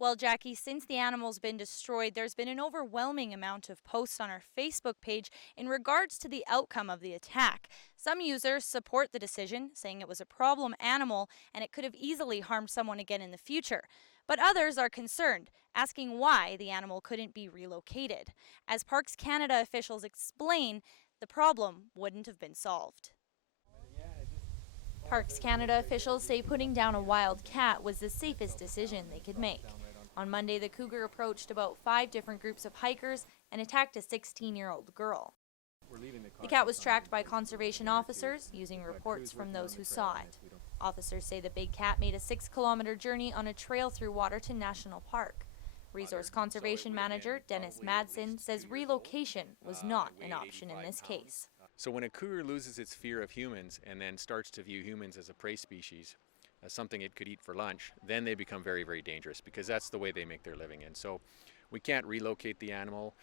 Well, Jackie, since the animal's been destroyed, there's been an overwhelming amount of posts on our Facebook page in regards to the outcome of the attack. Some users support the decision, saying it was a problem animal and it could have easily harmed someone again in the future. But others are concerned, asking why the animal couldn't be relocated. As Parks Canada officials explain, the problem wouldn't have been solved. Parks Canada officials say putting down a wild cat was the safest decision they could make. On Monday, the cougar approached about 5 different groups of hikers and attacked a 16-year-old girl. The cat was tracked by conservation officers using reports from those who saw it. Officers say the big cat made a 6-kilometer journey on a trail through Waterton National Park. Resource Conservation Manager Dennis Madsen says relocation was not an option in this case. So when a cougar loses its fear of humans and then starts to view humans as a prey species, as something it could eat for lunch, then they become very, very dangerous because that's the way they make their living. And so we can't relocate the animal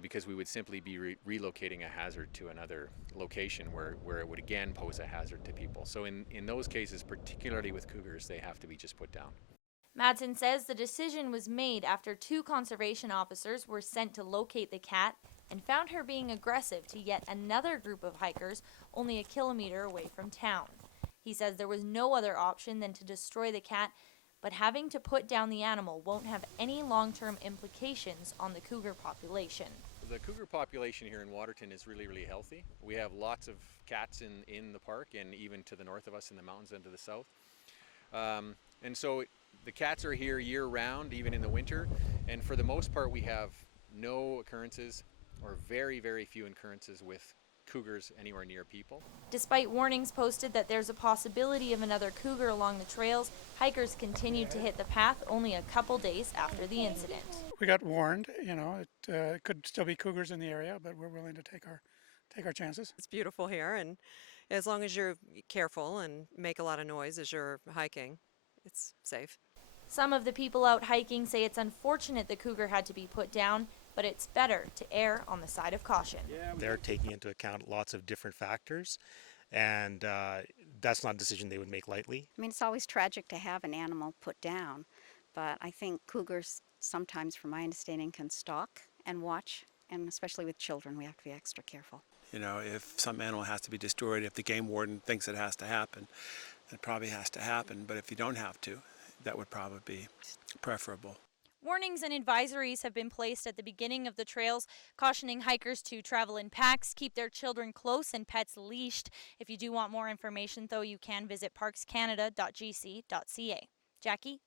because we would simply be relocating a hazard to another location where it would again pose a hazard to people. So in those cases, particularly with cougars, they have to be just put down. Madsen says the decision was made after 2 conservation officers were sent to locate the cat and found her being aggressive to yet another group of hikers only a kilometer away from town. He says there was no other option than to destroy the cat, but having to put down the animal won't have any long-term implications on the cougar population. The cougar population here in Waterton is really, really healthy. We have lots of cats in the park and even to the north of us in the mountains and to the south. And so the cats are here year-round, even in the winter, and for the most part we have no occurrences or very, very few occurrences with cougars anywhere near people. Despite warnings posted that there's a possibility of another cougar along the trails, hikers continued to hit the path only a couple days after the incident. We got warned, it could still be cougars in the area, but we're willing to take our chances. It's beautiful here, and as long as you're careful and make a lot of noise as you're hiking, it's safe. Some of the people out hiking say it's unfortunate the cougar had to be put down, but it's better to err on the side of caution. They're taking into account lots of different factors, and that's not a decision they would make lightly. I mean, it's always tragic to have an animal put down, but I think cougars sometimes, from my understanding, can stalk and watch, and especially with children, we have to be extra careful. If some animal has to be destroyed, if the game warden thinks it has to happen, it probably has to happen, but if you don't have to, that would probably be preferable. Warnings and advisories have been placed at the beginning of the trails, cautioning hikers to travel in packs, keep their children close and pets leashed. If you do want more information, though, you can visit parkscanada.gc.ca. Jackie?